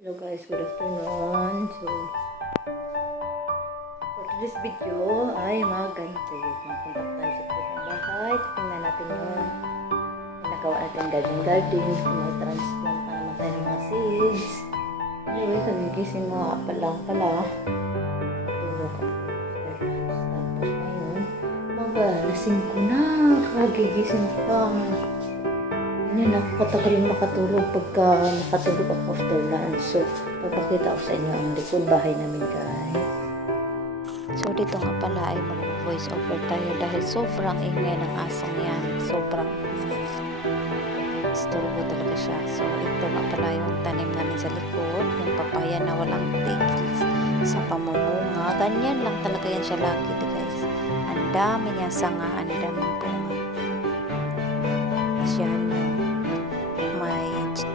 Hello guys, good afternoon. So, for today's video ay magganito. Magpunta tayo sa likod ng bahay. Tingnan natin yung nakawa natin garden. Kung may transplant pa naman tayo ng mga seeds. Anyway, kagigising mo nga pa lang pala. Tulog ako. Tapos ngayon, magalasing ko na. Kagigising ko pa. Yan ako katagal makatulog pagka nakatulog ako after lunch. So, papakita ko sa inyo ang likod bahay namin guys. So, dito nga pala ay mag-voice over tayo dahil sobrang ingay ng asong yan. Sobrang istorbo talaga siya. So, ito nga pala yung tanim namin sa likod. Yung papaya na walang tigil sa pamumunga. Ganyan lang talaga yan siya lagi guys. Ang dami niya sanga, ang daming bunga. Yan.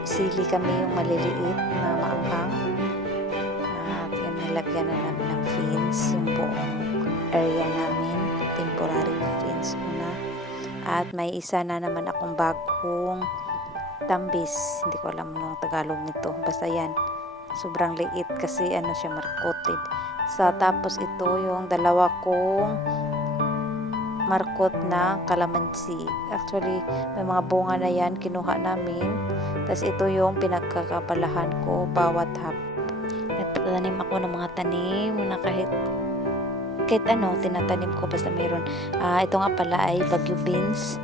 Sili kami yung maliliit na maanghang at yun nilagyan na namin ng fence yung buong area namin, temporary fence muna. At may isa na naman akong bagong tambis, hindi ko alam ng Tagalog nito, basta yan sobrang liit kasi ano siya, markoted. Tapos ito yung dalawa kong markot na kalamansi. Actually, may mga bunga na yan, kinuha namin. Tapos ito yung pinagkakabalahan ko bawat hap. Nagtatanim ako ng mga tanim na kahit ano, tinatanim ko basta mayroon. Ito nga pala ay Baguio beans.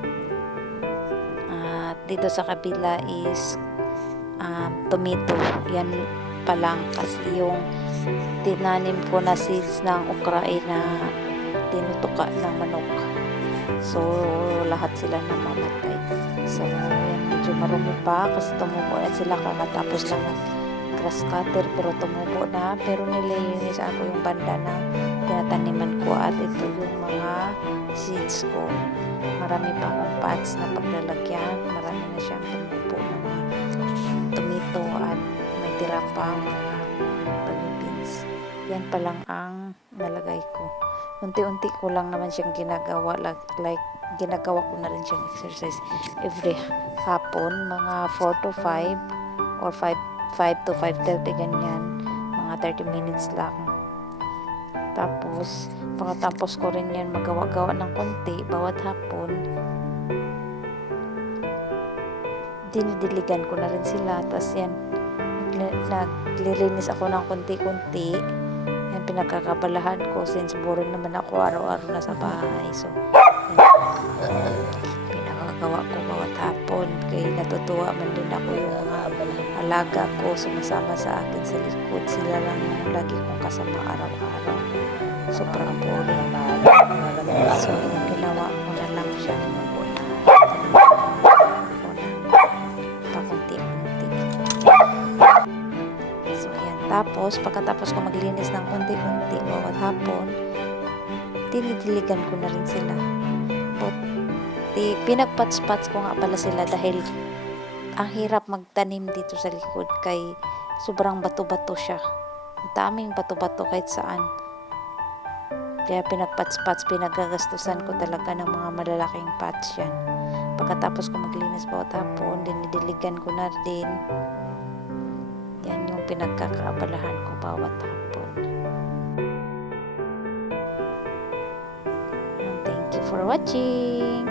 Dito sa kabila is tomato. Yan pa lang kasi yung tinanim ko na seeds ng okra ay na tinutuka ng manok. So, lahat sila namamatay. So, yan, medyo marumi pa kasi tumubo na sila kakatapos lang ng grass cutter pero tumubo na. Pero nililinis ako yung banda na tinataniman ko at ito yung mga seeds ko. Marami pa akong pots na paglalagyan. Marami na siyang tumubo na mga tomato at may tira pa mga beans. Yan pa lang ang nalagay ko. Unti-unti ko lang naman siyang ginagawa, like ginagawa ko na rin siyang exercise every hapon, mga 4 to 5 or 5 to 5:30 ganyan, mga 30 minutes lang. Tapos pagkatapos ko rin yan magawa-gawa ng konti bawat hapon, dinidiligan ko na rin sila. Tapos yan, naglilinis ako ng konti-konti. Yan, pinagkakabalahan ko since boring naman ako araw-araw na sa bahay. So, pinagagawa ko bawat hapon. Kaya natutuwa man din ako yung mga alaga ko sumasama sa akin sa likod. Sila lang yung lagi kong kasama araw-araw. Sobrang boring. So, yung ginawa ko na lang siya. Tapos, pagkatapos ko maglinis ng konti-konti bawat hapon, dinidiligan ko na rin sila. Pinagpats-pats ko nga pala sila dahil ang hirap magtanim dito sa likod kay sobrang bato-bato siya. Ang daming bato-bato kahit saan. Kaya pinagpats-pats, pinagagastusan ko talaga ng mga malalaking pots yan. Pagkatapos ko maglinis bawat hapon, dinidiligan ko na din. Yan yung pinagkakaabalahan ko bawat hapon. Thank you for watching!